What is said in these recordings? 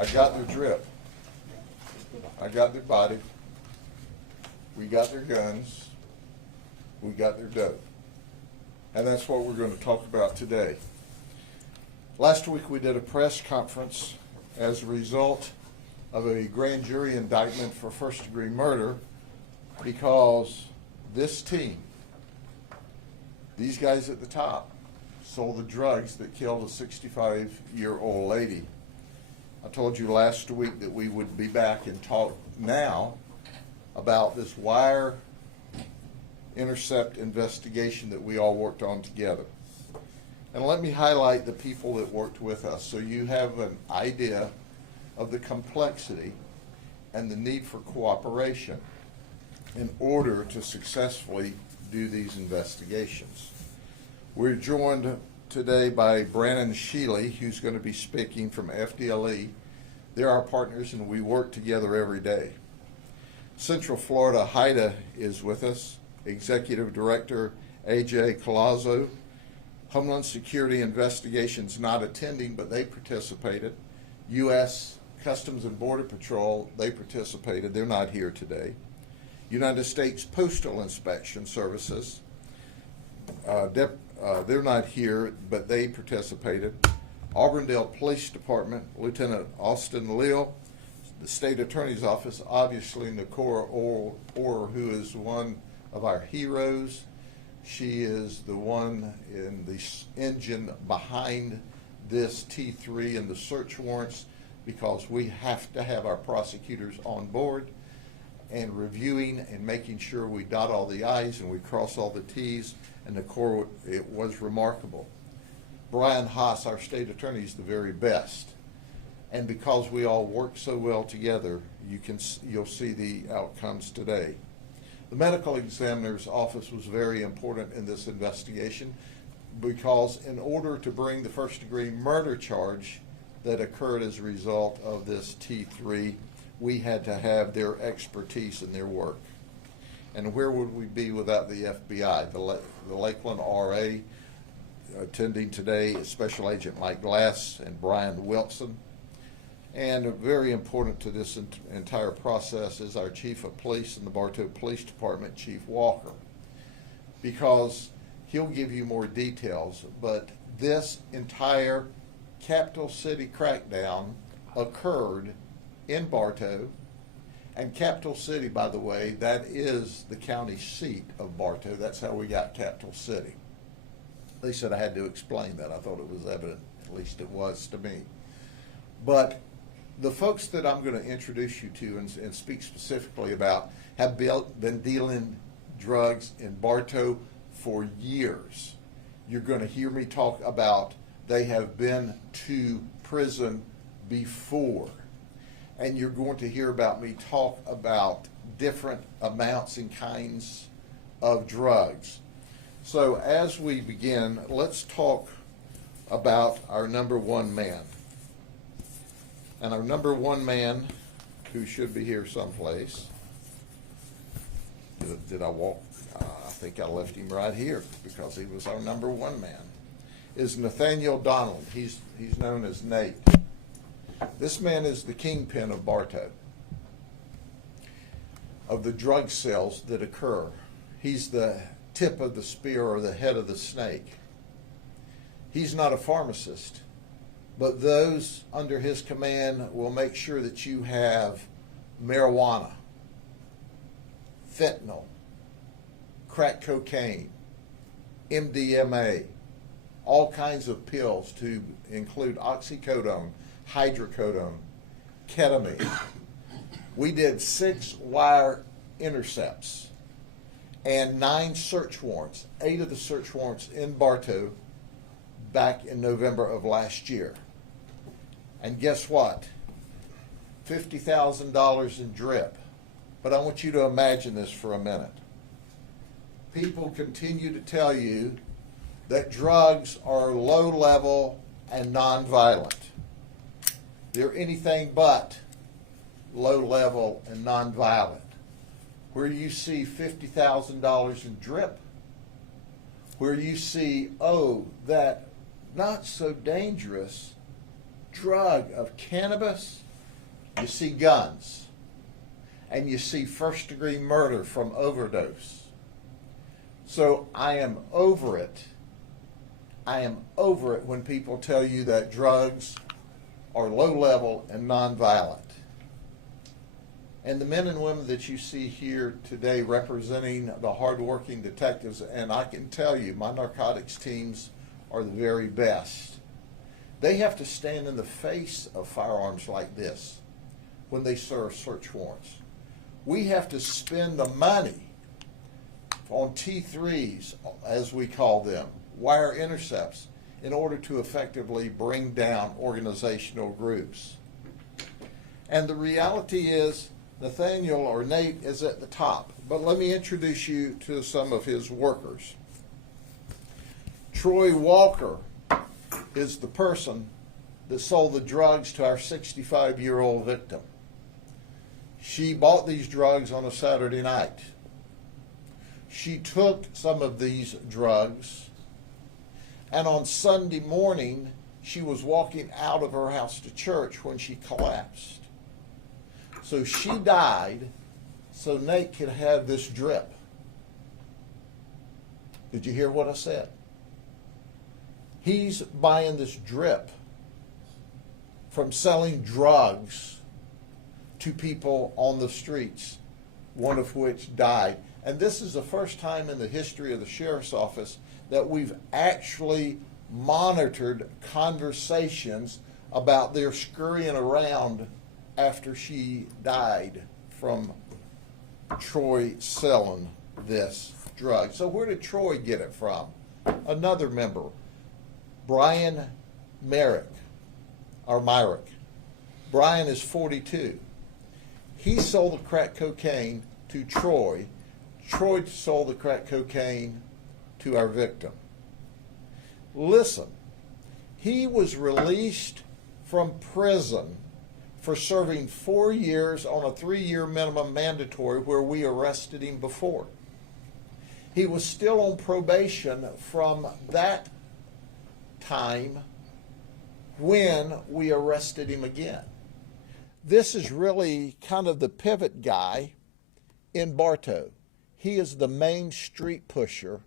I got their drip. I got their body. We got their guns. We got their dope. And that's what we're going to talk about today. Last week we did a press conference as a result of a grand jury indictment for first-degree murder because this team, these guys at the top, sold the drugs that killed a 65-year-old lady. I told you last week that we would be back and talk now about this wire intercept investigation that we all worked on together. And let me highlight the people that worked with us so you have an idea of the complexity and the need for cooperation in order to successfully do these investigations. We're joined today by Brandon Shealy, who's going to be speaking from FDLE. They're our partners and we work together every day. Central Florida HIDA is with us, Executive Director AJ Collazo. Homeland Security Investigations not attending, but they participated. U.S. Customs and Border Patrol, they participated. They're not here today. United States Postal Inspection Services, they're not here, but they participated. Auburndale Police Department, Lieutenant Austin Leal, the State Attorney's Office, obviously Nicora Orr, who is one of our heroes. She is the one in the engine behind this T3 and the search warrants because we have to have our prosecutors on board and reviewing and making sure we dot all the I's and we cross all the T's, and the core, it was remarkable. Brian Haas, our state attorney, is the very best. And because we all work so well together, you'll see the outcomes today. The medical examiner's office was very important in this investigation because in order to bring the first-degree murder charge that occurred as a result of this T3, we had to have their expertise in their work. And where would we be without the FBI? The Lakeland RA attending today is Special Agent Mike Glass and Brian Wilson. And very important to this entire process is our Chief of Police in the Bartow Police Department, Chief Walker, because he'll give you more details, but this entire capital city crackdown occurred in Bartow, and Capital City, by the way, that is the county seat of Bartow. That's how we got Capital City. They said I had to explain that. I thought it was evident, at least it was to me. But the folks that I'm going to introduce you to and speak specifically about have been dealing drugs in Bartow for years. You're going to hear me talk about they have been to prison before. And you're going to hear about me talk about different amounts and kinds of drugs. So as we begin, let's talk about our number one man. And our number one man, who should be here someplace, did I walk? I think I left him right here because he was our number one man, is Nathaniel Donald. He's known as Nate. This man is the kingpin of Bartow, of the drug sales that occur. He's the tip of the spear or the head of the snake. He's not a pharmacist, but those under his command will make sure that you have marijuana, fentanyl, crack cocaine, MDMA, all kinds of pills to include oxycodone, hydrocodone, ketamine. We did 6 wire intercepts and 9 search warrants, 8 of the search warrants in Bartow back in November of last year. And guess what? $50,000 in drip. But I want you to imagine this for a minute. People continue to tell you that drugs are low level and nonviolent. They're anything but low level and nonviolent. Where you see $50,000 in drip, where you see, that not so dangerous drug of cannabis you see guns, and you see first-degree murder from overdose. So I am over it. I am over it when people tell you that drugs are low-level and nonviolent. And the men and women that you see here today representing the hardworking detectives, and I can tell you, my narcotics teams are the very best. They have to stand in the face of firearms like this when they serve search warrants. We have to spend the money on T3s, as we call them, wire intercepts, in order to effectively bring down organizational groups. And the reality is, Nathaniel or Nate is at the top, but let me introduce you to some of his workers. Troy Walker is the person that sold the drugs to our 65-year-old victim. She bought these drugs on a Saturday night. She took some of these drugs, and on Sunday morning, she was walking out of her house to church when she collapsed. So she died so Nate could have this drip. Did you hear what I said? He's buying this drip from selling drugs to people on the streets, one of which died. And this is the first time in the history of the sheriff's office that we've actually monitored conversations about their scurrying around after she died from Troy selling this drug. So where did Troy get it from? Another member, Brian Myrick. Brian is 42. He sold the crack cocaine to Troy. Troy sold the crack cocaine to our victim. Listen, he was released from prison for serving 4 years on a 3-year minimum mandatory where we arrested him before. He was still on probation from that time when we arrested him again. This is really kind of the pivot guy in Bartow. He is the main street pusher,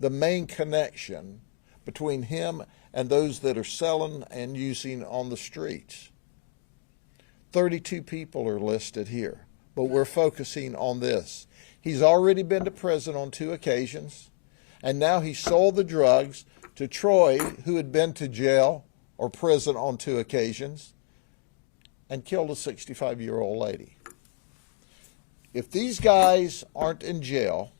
the main connection between him and those that are selling and using on the streets. 32 people are listed here, but we're focusing on this. He's already been to prison on 2 occasions, and now he sold the drugs to Troy, who had been to jail or prison on 2 occasions, and killed a 65-year-old lady. If these guys aren't in jail,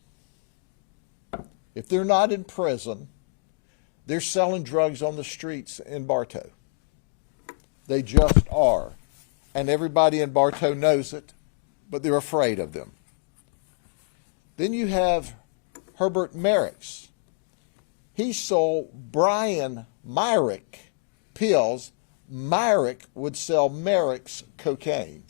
if they're not in prison, they're selling drugs on the streets in Bartow. They just are. And everybody in Bartow knows it, but they're afraid of them. Then you have Herbert Merrick's. He sold Brian Myrick pills. Myrick would sell Merrick's cocaine.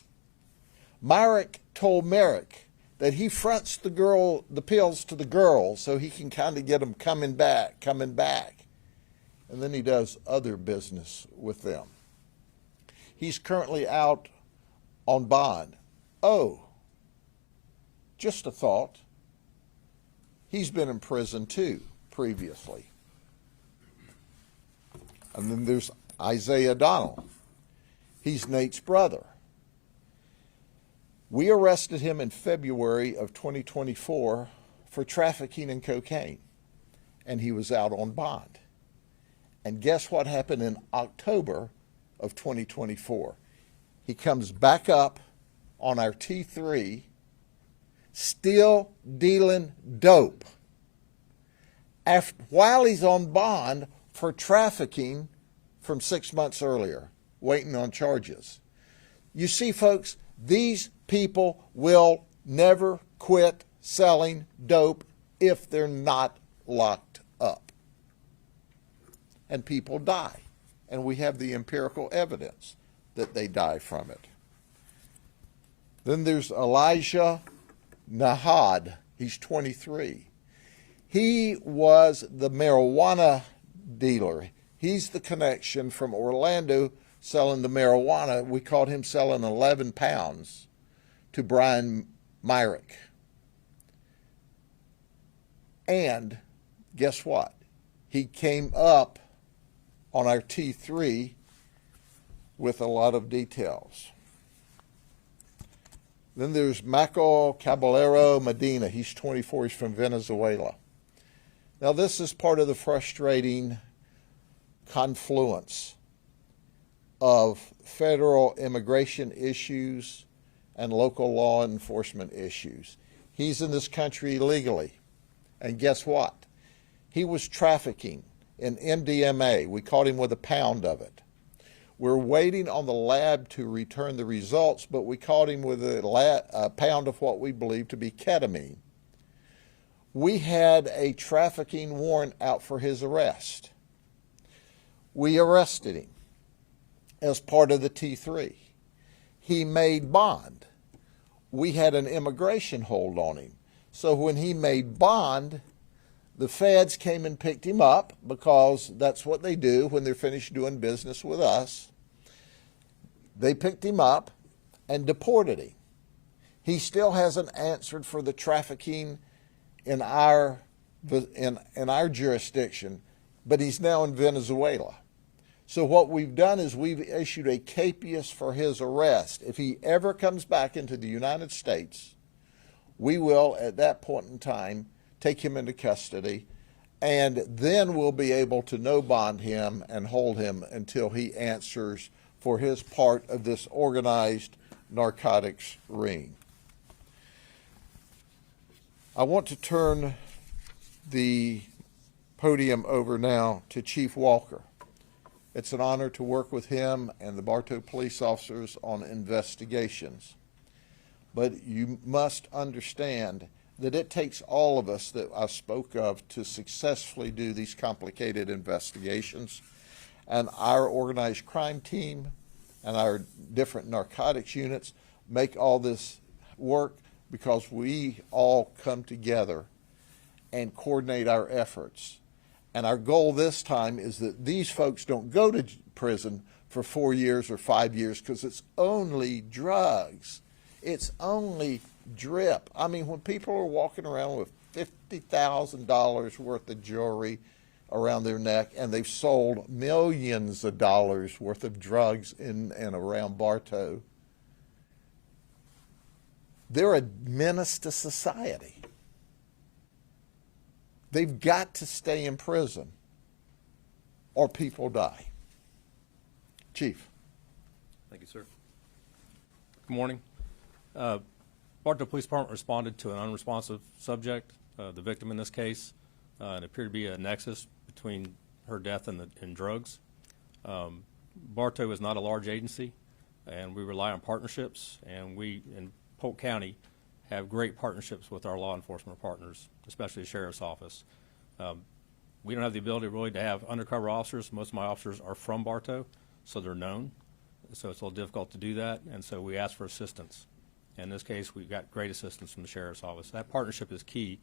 Myrick told Merrick that he fronts the pills to the girl so he can kind of get them coming back. And then he does other business with them. He's currently out on bond. Oh, just a thought. He's been in prison too previously. And then there's Isaiah Donnell. He's Nate's brother. We arrested him in February of 2024 for trafficking in cocaine, and he was out on bond. And guess what happened in October of 2024? He comes back up on our T3, still dealing dope, while he's on bond for trafficking from 6 months earlier, waiting on charges. You see, folks, these people will never quit selling dope if they're not locked up. And people die. And we have the empirical evidence that they die from it. Then there's Elijah Nahad. He's 23. He was the marijuana dealer. He's the connection from Orlando selling the marijuana. We caught him selling 11 pounds to Brian Myrick. And guess what? He came up on our T3 with a lot of details. Then there's Michael Caballero Medina. He's 24. He's from Venezuela. Now, this is part of the frustrating confluence of federal immigration issues and local law enforcement issues. He's in this country illegally. And guess what? He was trafficking in MDMA. We caught him with a pound of it. We're waiting on the lab to return the results, but we caught him with a pound of what we believe to be ketamine. We had a trafficking warrant out for his arrest. We arrested him as part of the T3. He made bond. We had an immigration hold on him. So when he made bond, the feds came and picked him up, because that's what they do when they're finished doing business with us. They picked him up and deported him. He still hasn't answered for the trafficking in our jurisdiction, but he's now in Venezuela. So what we've done is we've issued a capias for his arrest. If he ever comes back into the United States, we will, at that point in time, take him into custody, and then we'll be able to no bond him and hold him until he answers for his part of this organized narcotics ring. I want to turn the podium over now to Chief Walker. It's an honor to work with him and the Bartow police officers on investigations. But you must understand that it takes all of us that I spoke of to successfully do these complicated investigations. And our organized crime team and our different narcotics units make all this work because we all come together and coordinate our efforts. And our goal this time is that these folks don't go to prison for 4 years or 5 years, because it's only drugs. It's only drip. I mean, when people are walking around with $50,000 worth of jewelry around their neck, and they've sold millions of dollars worth of drugs in and around Bartow, they're a menace to society. They've got to stay in prison or people die. Chief. Thank you, sir. Good morning. Bartow Police Department responded to an unresponsive subject, the victim in this case. It appeared to be a nexus between her death and drugs. Bartow is not a large agency, and we rely on partnerships, and we in Polk County have great partnerships with our law enforcement partners, especially the Sheriff's Office. We don't have the ability really to have undercover officers. Most of my officers are from Bartow, so they're known. So it's a little difficult to do that, and so we ask for assistance. In this case, we got great assistance from the Sheriff's Office. That partnership is key.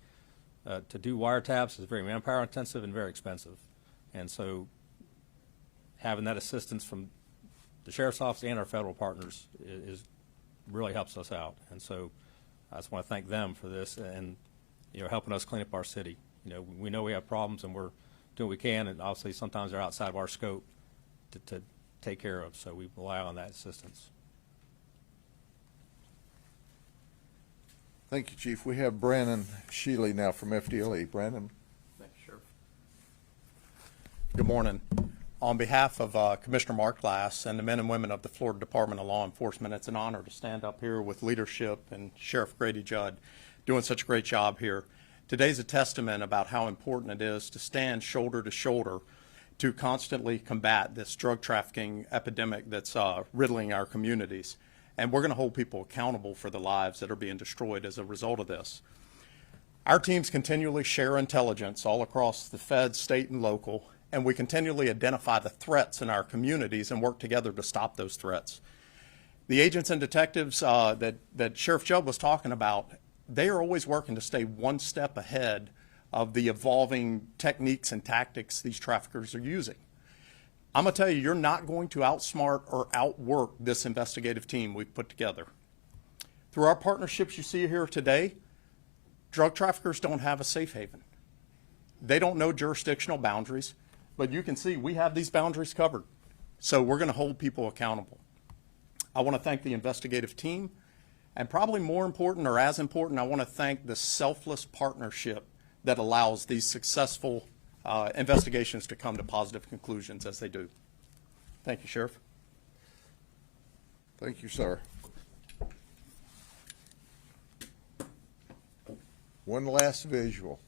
To do wiretaps is very manpower intensive and very expensive. And so having that assistance from the Sheriff's Office and our federal partners really helps us out. And so I just want to thank them for this and, helping us clean up our city. We know we have problems, and we're doing what we can, and obviously sometimes they're outside of our scope to take care of. So we rely on that assistance. Thank you, Chief. We have Brandon Shealy now from FDLE. Brandon. Thank you, Sheriff. Good morning. On behalf of Commissioner Mark Glass and the men and women of the Florida Department of Law Enforcement, it's an honor to stand up here with leadership and Sheriff Grady Judd doing such a great job here. Today's a testament about how important it is to stand shoulder to shoulder to constantly combat this drug trafficking epidemic that's riddling our communities. And we're going to hold people accountable for the lives that are being destroyed as a result of this. Our teams continually share intelligence all across the feds, state, and local, and we continually identify the threats in our communities and work together to stop those threats. The agents and detectives that Sheriff Judd was talking about, they are always working to stay one step ahead of the evolving techniques and tactics these traffickers are using. I'm going to tell you, you're not going to outsmart or outwork this investigative team we've put together. Through our partnerships you see here today, drug traffickers don't have a safe haven. They don't know jurisdictional boundaries, but you can see we have these boundaries covered. So we're going to hold people accountable. I want to thank the investigative team, and probably more important, or as important, I want to thank the selfless partnership that allows these successful investigations to come to positive conclusions as they do. Thank you, Sheriff. Thank you, sir. One last visual.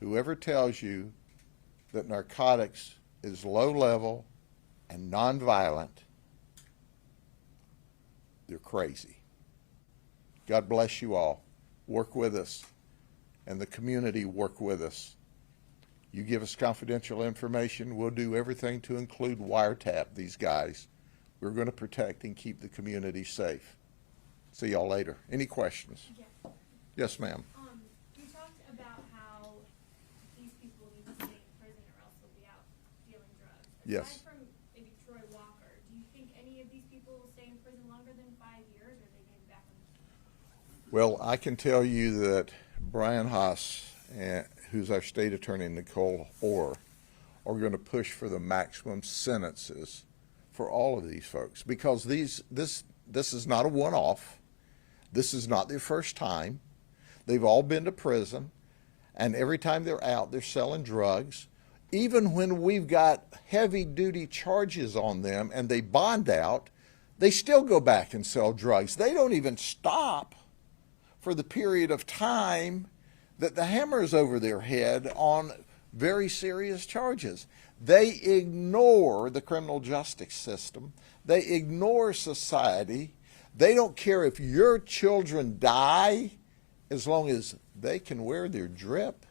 Whoever tells you that narcotics is low level and nonviolent, they're crazy. God bless you all. Work with us, and the community work with us. You give us confidential information, we'll do everything to include wiretap these guys. We're going to protect and keep the community safe. See y'all later. Any questions? Yeah. Yes, ma'am. You talked about how these people need to stay in prison or else they'll be out dealing drugs. Yes. Aside from maybe Troy Walker, do you think any of these people will stay in prison longer than 5 years, or are they getting back on the street? Well, I can tell you that Brian Haas, who's our state attorney, Nicole Orr, are going to push for the maximum sentences for all of these folks, because this is not a one-off. This is not their first time. They've all been to prison, and every time they're out, they're selling drugs. Even when we've got heavy-duty charges on them and they bond out, they still go back and sell drugs. They don't even stop for the period of time that the hammer's over their head on very serious charges. They ignore the criminal justice system. They ignore society. They don't care if your children die, as long as they can wear their drip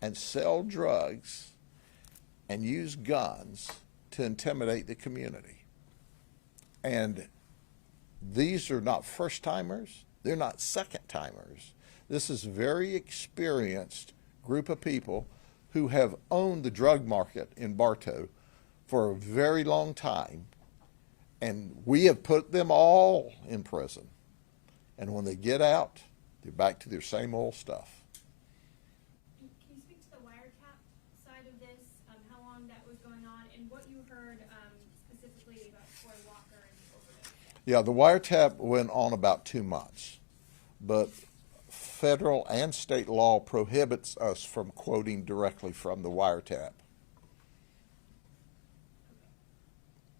and sell drugs and use guns to intimidate the community. And these are not first-timers. They're not second-timers. This is a very experienced group of people who have owned the drug market in Bartow for a very long time. And we have put them all in prison. And when they get out, they're back to their same old stuff. Can you speak to the wiretap side of this, how long that was going on, and what you heard specifically about Troy Walker and the overdose? Yeah, the wiretap went on about 2 months. But federal and state law prohibits us from quoting directly from the wiretap.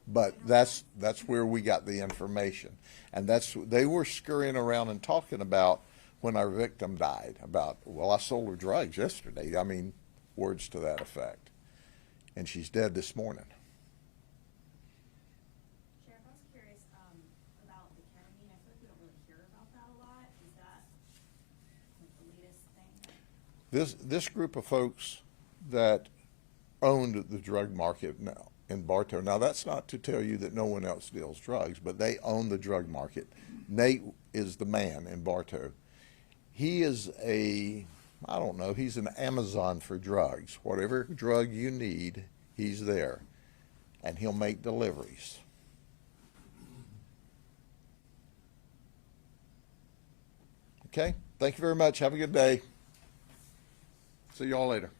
But that's where we got the information. And they were scurrying around and talking about when our victim died, about, well, I sold her drugs yesterday. I mean, words to that effect. And she's dead this morning. Sheriff, I was curious about the ketamine. I feel like we don't really hear about that a lot. Is that like the latest thing? This group of folks that owned the drug market now in Bartow. Now, that's not to tell you that no one else deals drugs, but they own the drug market. Nate is the man in Bartow. He is I don't know, he's an Amazon for drugs. Whatever drug you need, he's there. And he'll make deliveries. Okay? Thank you very much. Have a good day. See you all later.